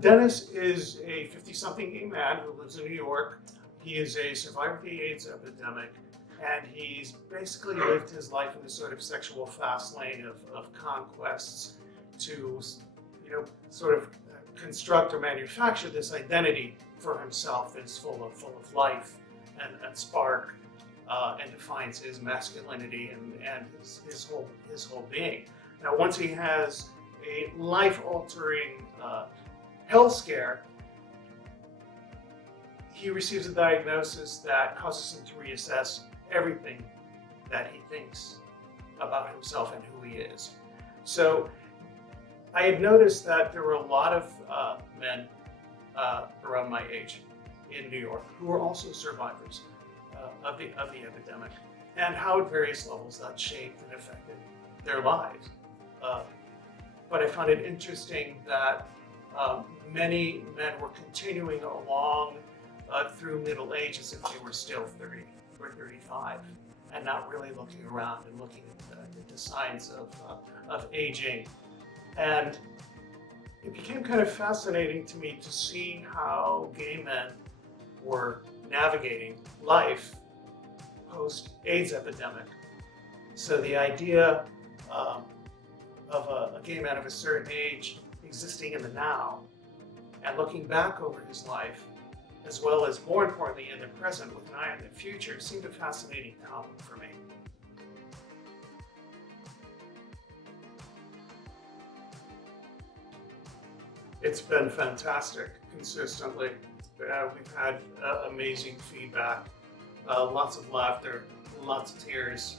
Dennis is a 50-something gay man who lives in New York. He is a survivor of the AIDS epidemic, and he's basically lived his life in this sort of sexual fast lane of conquests to, sort of construct or manufacture this identity for himself that is full of life and spark, and defines his masculinity and his whole being. Now, once he has a life-altering health scare, he receives a diagnosis that causes him to reassess everything that he thinks about himself and who he is. So I had noticed that there were a lot of men around my age in New York who were also survivors of the epidemic, and how at various levels that shaped and affected their lives. But I found it interesting that many men were continuing along through middle age as if they were still 30 or 35, and not really looking around and looking at the signs of aging. And it became kind of fascinating to me to see how gay men were navigating life post-AIDS epidemic. So the idea of a gay man of a certain age existing in the now and looking back over his life, as well as, more importantly, in the present with an eye on the future, seemed a fascinating topic for me. It's been fantastic consistently. We've had amazing feedback, lots of laughter, lots of tears,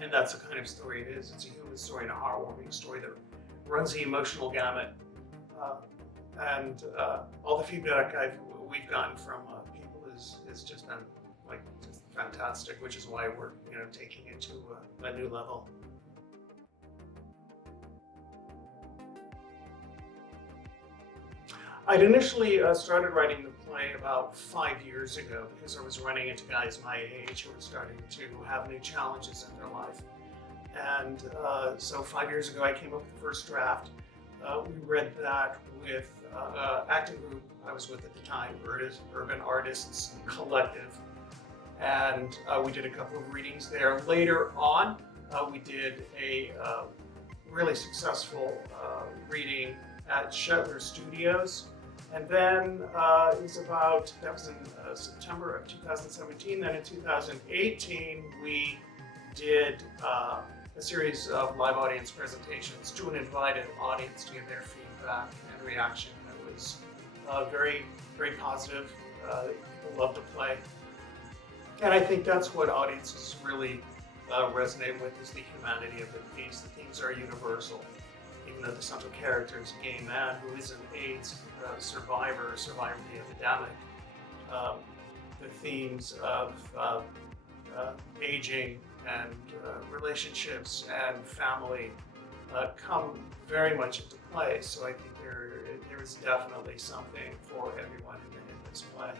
and that's the kind of story it is. It's a human story and a heartwarming story that runs the emotional gamut. And all the feedback we've gotten from people has just been just fantastic, which is why we're taking it to a new level. I'd initially started writing the play about 5 years ago because I was running into guys my age who were starting to have new challenges in their life. And so 5 years ago I came up with the first draft. We read that with acting group I was with at the time, Urban Artists Collective, and we did a couple of readings there. Later on, we did a really successful reading at Shetler Studios, and then that was in September of 2017. Then in 2018, we did a series of live audience presentations to an invited audience to give their feedback and reaction. It was very, very positive. People loved the play. And I think that's what audiences really resonate with, is the humanity of the piece. The themes are universal. Even though the central character is a gay man who is an AIDS survivor of the epidemic, the themes of aging and relationships and family come very much into play. So I think there is definitely something for everyone in this play.